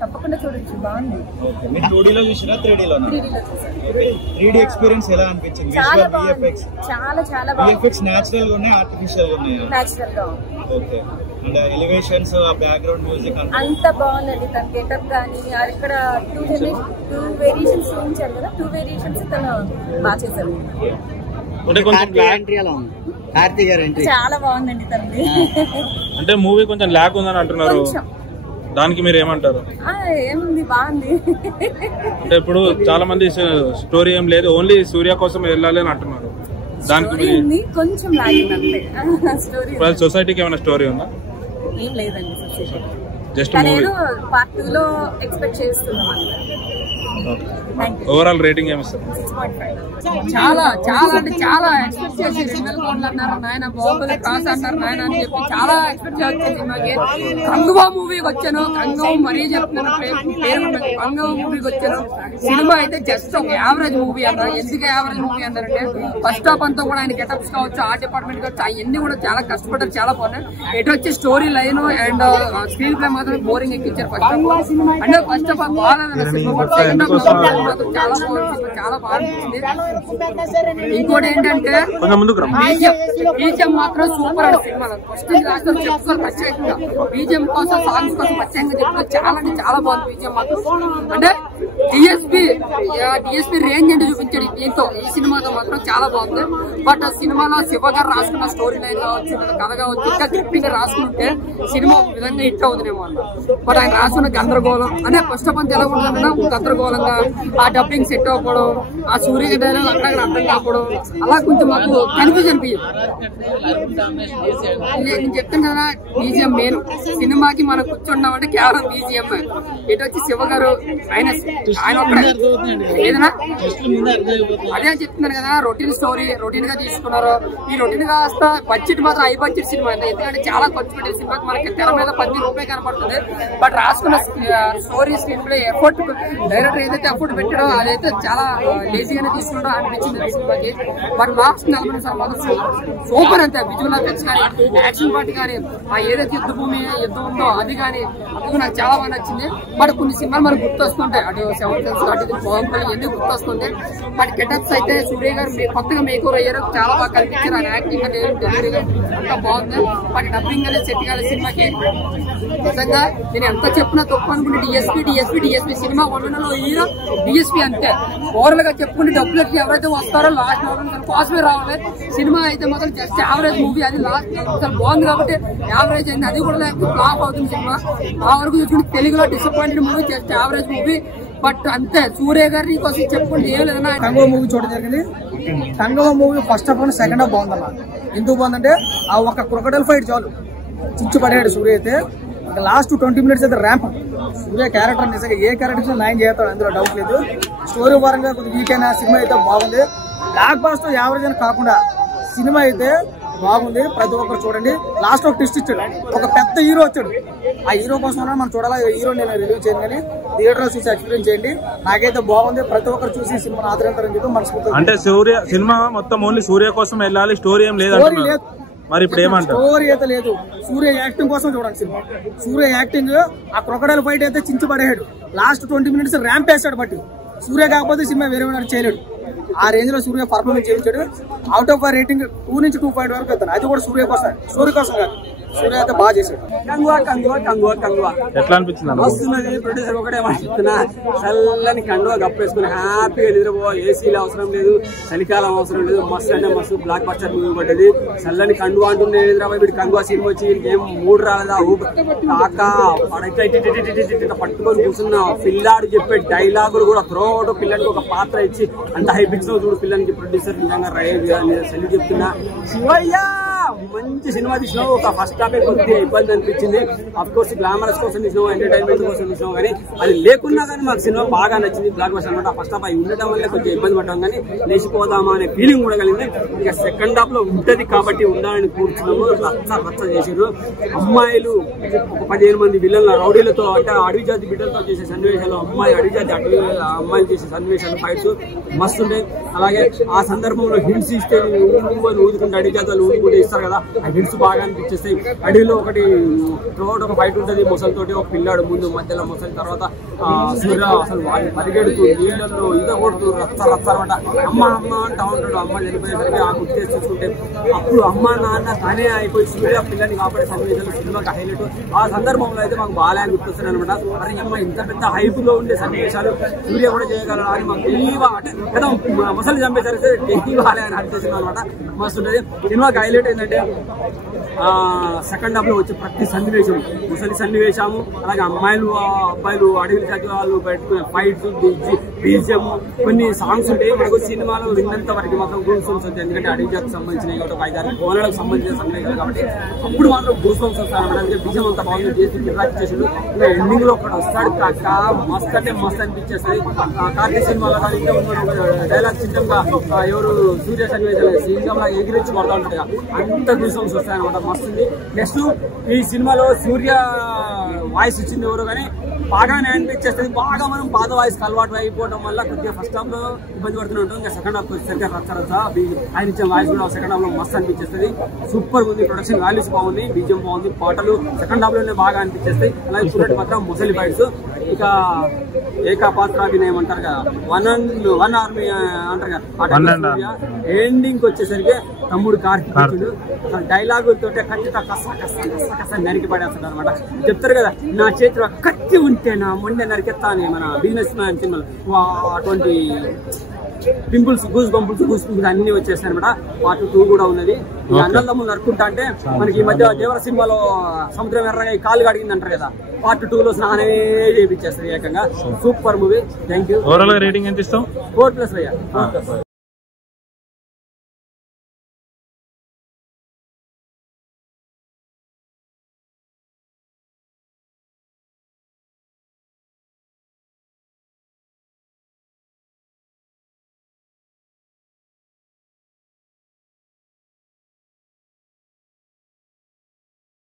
తప్పకుండా చూడొచ్చు, బాగుంది. మీరు 2Dలో చూసినా 3Dలోనా? 3Dలో చూసాను. 3D ఎక్స్పీరియన్స్ ఎలా అనిపించింది? చాలా బాగుంది, చాలా బాగుంది. VFX నేచురల్ గా ఉన్నాయి, ఆర్టిఫిషియల్ గా ఉన్నాయి? నేచురల్ గా. ఓకే. అండ్ ఎలివేషన్స్, ఆ బ్యాక్గ్రౌండ్ మ్యూజిక్ అంత బాగుందండి. తన గెటప్ కానీ ఇక్కడ 2 వేరియేషన్స్ చూపించారు కదా, 2 వేరియేషన్స్ తను బాగా చేశారు. అంటే కొంచెం కార్తీ గారు ఎంట్రీ చాలా బాగుందండి తనది. అంటే మూవీ కొంచెం ల్యాగ్ ఉందని అంటున్నారు, దానికి మీరు ఏమంటారు? ఏముంది, బాగుంది. అంటే ఇప్పుడు చాలా మంది స్టోరీ ఏం లేదు, ఓన్లీ సూర్య కోసం వెళ్ళాలి అని అంటున్నారు, దానికి కొంచెం లాగ్ ఉంది అంతే. స్టోరీ సొసైటీకి ఏమైనా స్టోరీ ఉందా? ఏం లేదండి, జస్ట్ మూవీ. పార్ట్ 2 లో ఎక్స్పెక్ట్ చేస్తున్నాం. ఓవరాల్ రేటింగ్ ఏమి ఇస్తారు? 6.5. చాలా చాలా అంటే చాలా ఎక్స్పెక్ట్ చేసి 2 కోట్లు అన్నారు నాయన, బాహుబలి క్రాస్ అన్నారు నాయన అని చెప్పి చాలా ఎక్స్పెక్ట్ చేసి సినిమాకి. కంగువా మూవీకి వచ్చాను, కంగువా మరీ చెప్తున్నాను పేరు, కంగువా మూవీకి వచ్చాను. సినిమా అయితే జస్ట్ ఒక యావరేజ్ మూవీ అన్నారు. ఎందుకు యావరేజ్ మూవీ అన్నారంటే ఫస్ట్ హాఫ్ అంతా కూడా ఆయన గెటప్స్ కావచ్చు, ఆర్ట్ డిపార్ట్మెంట్ కావచ్చు, అవన్నీ కూడా చాలా కష్టపడ్డారు, చాలా బాగున్నాయి. ఎటు వచ్చి story line and screen play మాత్రం బోరింగ్ ఎక్కించారు ఫస్ట్ హాఫ్. అంటే ఫస్ట్ హాఫ్ బాగాలేదు సినిమా, సెకండ్ హాఫ్ చాలా బాగుంది, చాలా బాగా అనిపించింది. ఇంకోటి ఏంటంటే బీజిఎం మాత్రం సూపర్ అండి సినిమా. ఫస్ట్ రాష్ట్రం చెప్పుకోవాలి ప్రత్యేకంగా, బీజిఎం కోసం సాంగ్స్ కోసం ప్రత్యేకంగా చెప్పుకోవాలి. చాలా అంటే చాలా బాగుంది బీజిఎం మాత్రం. అంటే డిఎస్పీ రేంజ్ అంటే చూపించాడు దీంతో, ఈ సినిమాతో మాత్రం చాలా బాగుంది. బట్ సినిమాలో శివ గారు రాసుకున్న స్టోరీ లైన్ కావచ్చు, కథ కావచ్చు, ఇంకా గ్రిప్పింగ్ గా రాసుకుంటే సినిమా విధంగా హిట్ అవుతుందేమో అన్న. బట్ ఆయన రాసుకున్న గందరగోళం అంటే ఫస్ట్ ఆఫ్ అంతా ఎలా ఉంటుందన్నా గందరగోళంగా, ఆ డబ్బింగ్ సెట్ అవ్వకపోవడం, ఆ సూర్య డైలాగ్ అక్కడ అర్థం కాకపోవడం, అలా కొంచెం మాకు కన్ఫ్యూజన్ అనిపించింది. నేను చెప్తాను కదా, బీజిఎం మెయిన్ సినిమాకి మనం కూర్చున్నామంటే కేవలం బీజిఎం. ఇటు వచ్చి శివ గారు ఆయన ఏదైనా అదే చెప్తున్నాను కదా, రొటీన్ స్టోరీ రొటీన్ గా తీసుకున్నారు. ఈ రొటీన్ కాస్త బడ్జెట్ మాత్రం హై బడ్జెట్ సినిమా, ఎందుకంటే చాలా ఖర్చు పెట్టే సినిమాకి మనకి తెర మీద 10 రూపాయలు కనపడుతుంది. బట్ రాసుకున్న story screen play effort, director ఏదైతే ఎఫర్ట్ పెట్టాడో అదైతే చాలా లేజీగానే తీసుకున్నాడో అనిపించింది సినిమాకి. బట్ లాస్ట్ 40 నిమిషాలు మాత్రం సూపర్ అంతే. విజువల్ ఎఫెక్ట్స్ కానీ, యాక్షన్ పార్ట్ కానీ, ఆ ఏదైతే యుద్ధం ఉందో అది కానీ, అది నాకు చాలా బాగా నచ్చింది. బట్ కొన్ని సినిమాలు మనకు గుర్తొస్తుంటాయి, అటు 7 సెన్స్ అటు బాహుబలి ఎన్ని గుర్తొస్తుంది. బట్ గెటప్స్ అయితే సూర్య గారు కొత్తగా మేకోవర్ అయ్యారు, చాలా బాగా కనిపించారు. ఆయన యాక్టింగ్ అనేది డెలివరీ అంతా బాగుంది. బట్ డబ్బింగ్ అనేది సెట్ కాలేదు సినిమాకి. నిజంగా నేను ఎంత చెప్పినా తప్పు అనుకుంటే డిఎస్పీ సినిమా 1లో హీరో డిఎస్పీ అంతే. ఓవరాల్ గా చెప్పుకుంటే డబ్బులకి ఎవరైతే వస్తారో లాస్ట్ కోసమే రావాలి. సినిమా అయితే మాత్రం జస్ట్ యావరేజ్ మూవీ, అది లాస్ట్ అసలు బాగుంది కాబట్టి యావరేజ్ అయింది. అది కూడా ఫ్లాప్ అవుతుంది సినిమా. ఆ వరకు చూసుకుంటే తెలుగులో disappointed movie, just average movie. But అంతే, సూర్య గారిని కోసం చెప్పుకుంటే ఏం లేదన్నా. కంగువా మూవీ చూడడం జరిగింది. Kanguva movie first half and second half బాగుందన్న. ఎందుకు బాగుందంటే ఆ ఒక క్రొకడైల్ ఫైట్ చాలు, చిచ్చు పడేడు సూర్య అయితే. లాస్ట్ 20 మినిట్స్ అయితే ర్యాంప్. సూర్య క్యారెక్టర్ నిజంగా ఏ క్యారెక్టర్ న్యాయం చేస్తాడు, అందులో డౌట్ లేదు. స్టోరీ పరంగా కొద్దిగా వీక్ అయిన సినిమా అయితే బాగుంది. బ్లాక్ బాస్టర్ యావరేజ్ అని కాకుండా సినిమా అయితే బాగుంది. ప్రతి ఒక్కరు చూడండి. లాస్ట్ ఒక ట్విస్ట్ ఇచ్చాడు, ఒక పెద్ద హీరో వచ్చాడు. ఆ హీరో కోసం మనం చూడాలి. హీరో నేను రివ్యూ చేయను కానీ థియేటర్ లో చూసి ఎక్స్పీరియన్స్ చేయండి. నాకైతే బాగుంది. ప్రతి ఒక్కరు చూసి సినిమా ఆదరించారని చెప్పి మనస్ఫూర్తిగా. అంటే సూర్య సినిమా మొత్తం ఓన్లీ సూర్య కోసం వెళ్ళాలి, స్టోరీ ఏం లేదు. మరి ఇప్పుడు ఏమంటారు? స్టోరీ అయితే లేదు, సూర్య యాక్టింగ్ కోసం చూడండి సినిమా. సూర్య యాక్టింగ్, ఆ క్రొకడైల్ ఫైట్ అయితే చించి పడేసాడు. లాస్ట్ 20 మినిట్స్ ర్యాంప్ వేసాడు. బట్టి సూర్య కాకపోతే సినిమా వేరే చేయలేడు. ఆ రేంజ్ లో సూర్య పర్ఫార్మెన్స్ చేయించాడు. అవుట్ ఆఫ్ రేటింగ్ 2 నుంచి 2.5 వరకు వెళ్తాను. అది కూడా సూర్య కోసం, స్టోరీ కోసం కాదు. సూర్య అయితే బాగా చేశాడు. కంగువా ఎట్లా అనిపించింది? వస్తున్నది ప్రొడ్యూసర్ ఒకటే చెప్తున్నా, చల్లని కండువా గప్పేసుకుని హ్యాపీగా నిద్రపో. ఏసీలు అవసరం లేదు, చలికాలం అవసరం లేదు. మస్తు అంటే మస్తు బ్లాక్ బస్టర్ మూవీ పడ్డది. చల్లని కండువా అంటుండే నిద్రపోయి వీడు కంగువా సినిమా వచ్చి ఏం మూడు రాలేదా కాకా పట్టుకొని కూర్చున్న పిల్లాడు చెప్పే డైలాగులు కూడా త్రోట్ పిల్లడికి ఒక పాత్ర ఇచ్చి అంత హైపిక్స్ చూడు పిల్లలకి. ప్రొడ్యూసర్ నిజంగా సెల్లి చెప్తున్నా. శివయ్య మంచి సినిమా తీసినావు. ఒక ఫస్ట్ హాఫే కొద్దిగా ఇబ్బంది అనిపించింది. అఫ్ కోర్స్ గ్లామరస్ కోసం తీసినావు, ఎంటర్టైన్మెంట్ కోసం తీసినావు, కానీ అది లేకున్నా కానీ మాకు సినిమా బాగా నచ్చింది. బ్లాక్ బస్టర్ అనమాట. ఫస్ట్ హాఫ్ అవి ఉండటం వల్ల కొంచెం ఇబ్బంది పడ్డాం, కానీ లేచిపోదామా అనే ఫీలింగ్ కూడా కలిగింది. ఇక సెకండ్ హాఫ్ లో ఉంటది కాబట్టి ఉండాలని కూర్చున్నాము. రచ్చ చేసారు. అమ్మాయిలు ఒక 15 మంది విలన్ల రౌడీలతో, అంటే అడవి జాతి బిడ్డలతో చేసే సన్నివేశాలు, అడవి జాతి అమ్మాయిలు చేసే సన్నివేశాలు, ఫైట్స్ మస్తుండే. అలాగే ఆ సందర్భంలో హింట్స్ ఇస్తే ఊదుకుంటే అడవి జాతి వాళ్ళు ఊదుకుంటే ఇస్తారు కదా, కదా ఆ హిట్స్ బాగా అనిపించేస్తాయి. అడవిలో ఒకటి త్రోట్ ఒక ఫైట్ ఉంటుంది మొసలితోటి, ఒక పిల్లాడు ముందు మధ్యలో మొసలి, తర్వాత సూర్య అసలు వాళ్ళు పరిగెడుతూ నీళ్ళల్లో ఇదో కొడుతూ రచ్చరమాట అమ్మ అమ్మ అంటా ఉంటాడు. అమ్మ వెళ్ళిపోయేసరికి ఆ గుర్తు చూసుకుంటే అప్పుడు అమ్మ నాన్న తానే అయిపోయి సూర్య పిల్లని కాపాడే సన్నివేశాలు సినిమాకి హైలైట్. ఆ సందర్భంలో అయితే మాకు బాగా గుర్తొస్తాయి అనమాట. అరే అమ్మ ఇంత పెద్ద హైప్ లో ఉండే సన్నివేశాలు సూర్య కూడా చేయగలరా అని మాకు తెలియవా అంటే కదా మొసలి చంపేసరికి తెలియవాలే అని అనిపిస్తుంది అనమాట. మస్తు ఉంటుంది. సినిమాకి హైలైట్ ఏంటంటే సెకండ్ హాఫ్ లో వచ్చే ప్రతి సన్నివేశం ముసలి సన్నివేశము, అలాగే అమ్మాయిలు అబ్బాయిలు అడవిలు తగ్గి వాళ్ళు పెట్టుకునే ఫైట్స్, బీజిఎం, కొన్ని సాంగ్స్ ఉంటాయి. మనకు సినిమాలో విన్నంత వరకు మాత్రం గూస్ బంప్స్ వస్తాయి. ఎందుకంటే అడవి జాతికి సంబంధించినవి కాబట్టి ఒక 5-6 కోణాలకు సంబంధించిన సన్నివేశాలు కాబట్టి అప్పుడు మాత్రం గూస్ బంప్స్ వస్తాయి అనమాట. అందుకే బీజిఎం అంత బాగుంది, చేసి కిరాక్ చేసాడు. ఇంకా ఎండింగ్ లో ఒకటి వస్తాడు మస్త్ అంటే మస్త్ అనిపించేస్తుంది. కార్తీక్ సినిమాలో కానీ ఇంకా డైలాగ్ సిద్ధంగా ఎవరు సూర్య సన్నివేశాలు సింగంలా ఎగిరించి కొడతా ఉంటాయి, అంత గూస్ బంప్స్ వస్తాయన్నమాట. మస్తుంది. నెక్స్ట్ ఈ సినిమాలో సూర్య వాయిస్ ఇచ్చింది ఎవరు కానీ బాగానే అనిపించేస్తుంది. బాగా మనం పాత వాయిస్ అలవాటు అయిపోవడం వల్ల కొద్దిగా ఫస్ట్ హాఫ్ లో ఇబ్బంది పడుతూనే ఉంటాం. ఇంకా సెకండ్ హాఫ్ వచ్చేసరికి రచ్చ ఆయన ఇచ్చిన వాయిస్ కూడా సెకండ్ హాఫ్ లో మస్తు అనిపించేస్తుంది. సూపర్ ఉంది. ప్రొడక్షన్ వాల్యూస్ బాగుంది, బీజిఎం బాగుంది, పాటలు సెకండ్ హాఫ్ లోనే బాగా అనిపించేస్తాయి. అలాగే చూడండి మాత్రం ముసలి ఫైట్స్, ఇక ఏకపాత్రాభినయం అంటారు కదా, వన్ ఆర్మీ అంటారు కదా, ఎండింగ్ వచ్చేసరికి తమ్ముడు కార్తీక్ డైలాగులతో కత్తితో కస నరికి పడేస్తాడు అనమాట. చెప్తారు కదా నా చేతిలో కత్తి ఉంటే నా మొండె నరికెత్తా అని మన బిజినెస్ మ్యాన్ సినిమాలు అటువంటి పింపుల్స్ గూస్ బంపుల్స్ అన్ని వచ్చేస్తాయి అనమాట. పార్ట్ 2 కూడా ఉన్నది. అన్నదమ్ములు నరుకుంటా అంటే మనకి ఈ మధ్య దేవర సినిమాలో సముద్రం ఎర్రగా కాలు కడిగింది అంటారు కదా, పార్ట్ 2 లో స్నానే చేయించేస్తారు ఏకంగా. Super movie. Thank you. Overall గా రేటింగ్ ఎంత ఇస్తాం? 4+